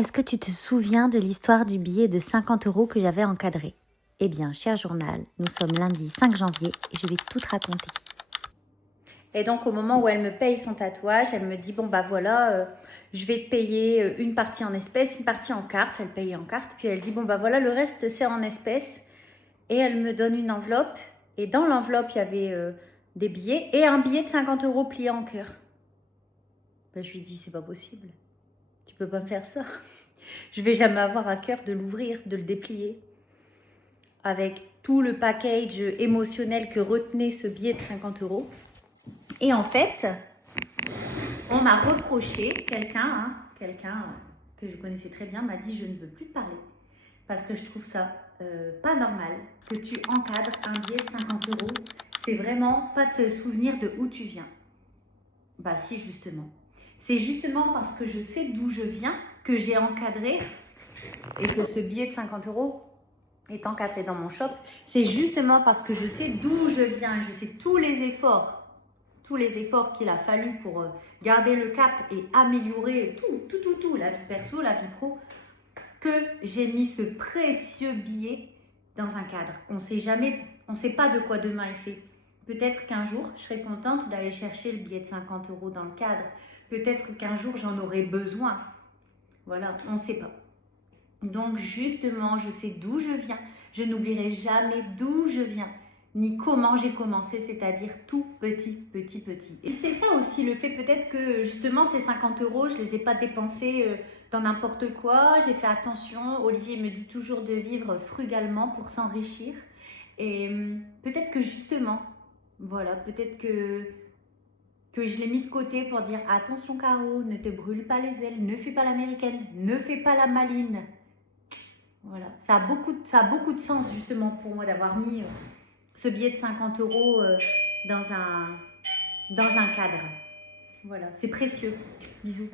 Est-ce que tu te souviens de l'histoire du billet de 50 € que j'avais encadré? Eh bien, cher journal, nous sommes lundi 5 janvier et je vais tout te raconter. Et donc, au moment où elle me paye son tatouage, elle me dit, bon, bah voilà, je vais te payer une partie en espèces, une partie en carte. Elle paye en carte, puis elle dit, bon, bah voilà, le reste, c'est en espèces. Et elle me donne une enveloppe. Et dans l'enveloppe, il y avait des billets et un billet de 50 € plié en cœur. Ben, je lui dis, c'est pas possible. Tu peux pas me faire ça. Je vais jamais avoir à cœur de l'ouvrir, de le déplier. Avec tout le package émotionnel que retenait ce billet de 50 €. Et en fait, on m'a reproché, quelqu'un que je connaissais très bien m'a dit, je ne veux plus te parler. Parce que je trouve ça pas normal que tu encadres un billet de 50 €. C'est vraiment pas te souvenir de où tu viens. Bah si, justement. C'est justement parce que je sais d'où je viens que j'ai encadré et que ce billet de 50 € est encadré dans mon shop. C'est justement parce que je sais d'où je viens, je sais tous les efforts qu'il a fallu pour garder le cap et améliorer tout, la vie perso, la vie pro, que j'ai mis ce précieux billet dans un cadre. On ne sait pas de quoi demain est fait. Peut-être qu'un jour, je serai contente d'aller chercher le billet de 50 € dans le cadre. Peut-être qu'un jour, j'en aurai besoin. Voilà, on ne sait pas. Donc, justement, je sais d'où je viens. Je n'oublierai jamais d'où je viens, ni comment j'ai commencé, c'est-à-dire tout petit. Et c'est ça aussi, le fait peut-être que, justement, ces 50 €, je ne les ai pas dépensés dans n'importe quoi. J'ai fait attention. Olivier me dit toujours de vivre frugalement pour s'enrichir. Et peut-être que, justement, voilà, peut-être que je l'ai mis de côté pour dire attention Caro, ne te brûle pas les ailes, ne fais pas l'américaine, ne fais pas la maline. Voilà, ça a beaucoup de sens justement pour moi d'avoir mis ce billet de 50 € dans un cadre. Voilà, c'est précieux. Bisous.